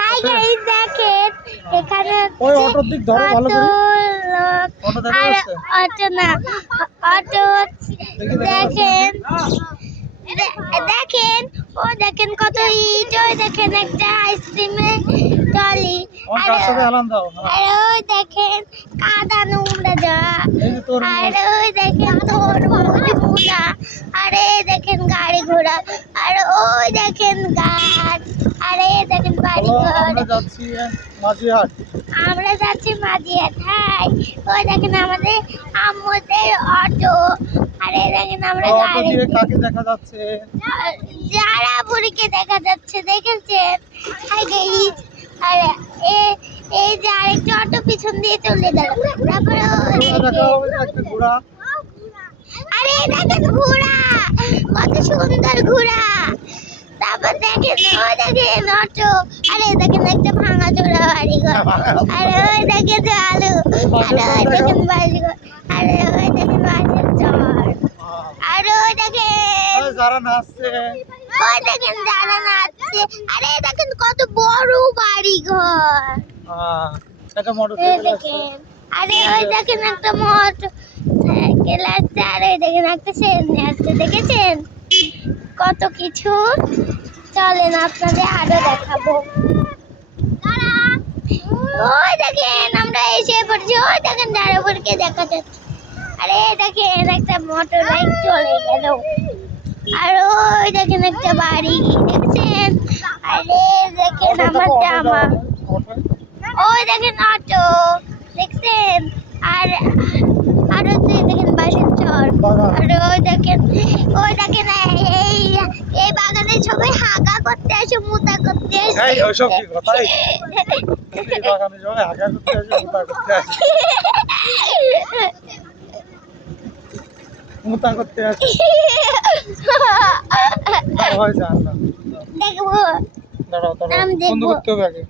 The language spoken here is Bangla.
হাই গাইস, দেখেন এখানে ওই অটোর দিক ধরো ভালো করে। অটো দেখা যাচ্ছে? অটো না, অটো দেখেন দেখেন ও দেখেন কত ইট, ওই দেখেন একটা আইসক্রিমের টলি, আমার কাছে এলান দাও। আর ওই দেখেন কাদা নোংরা যা, এই যে তোর আর ওই দেখেন তরমুজ মুড়া, আর এই দেখেন গাড়ি ঘোড়া, আর ওই দেখেন গাছ, আর এই দেখেন বাড়ি ঘর। আমরা যাচ্ছি মাঝিহাট। আমরা যাচ্ছি মাঝিহাট। হাই, ওই দেখেন আমাদের আম্মুদের অটো, আর এই দেখেন আমরা অটো গাড়ি, দিয়ে কাকে দেখা যাচ্ছে? যারা বুড়িকে দেখা যাচ্ছে, দেখেছেন? হাই গাইস, আর এই যে আরেকটা অটো পিছন দিয়ে চলে গেল। তারপরে একটা ঘোড়া। আরে দেখেন ঘোড়া, কত সুন্দর ঘোড়া। তারপর দেখেন ওই দেখেন অটো, আরে দেখেন একটা ভাঙা চোরা বাড়ি ঘর, আরে ওই দেখেন আলু, আরে ওই দেখেন বাড়ি ঘর, আরে ওই দেখেন বাড়ির চর, আরে ওই দেখেন যারা নাচছে, ওই দেখেন যারা নাচছে, আরে দেখেন কত বড় বাড়ি ঘর। একটা মোটর এই দেখেন, আরে ওই দেখেন একটা মোটর সাইকেল আছে, আর ওই দেখেন একটা সেলনি আছে, দেখেছেন? কত কিছু। চলেন আপনাদের আরো দেখাবো। ওই দেখেন আমরা এসে পড়ছি, ওই দেখেন দাঁড়াবুরকে দেখা যাচ্ছে, আরে দেখেন একটা মোটর বাইক চলে গেল, আর ওই দেখেন একটা বাড়ি, দেখছেন? আরে দেখেন আমার জামা, ওই দেখেন অটো, দেখছেন? আর আর হচ্ছে দেখেন বাসের চর, আর ওই দেখেন এই বাগানে সবাই হাগা করতে আসে, মুতা করতে আসে। এই ওইসব কি কথা? এই বাগানে সবাই হাগা করতে আসে, মুতা করতে আসে। মুতা করতে আসে। হয় জান না। দেখবো, দাঁড়াও আমি দেখবো। বন্ধ করতে হবে আগে।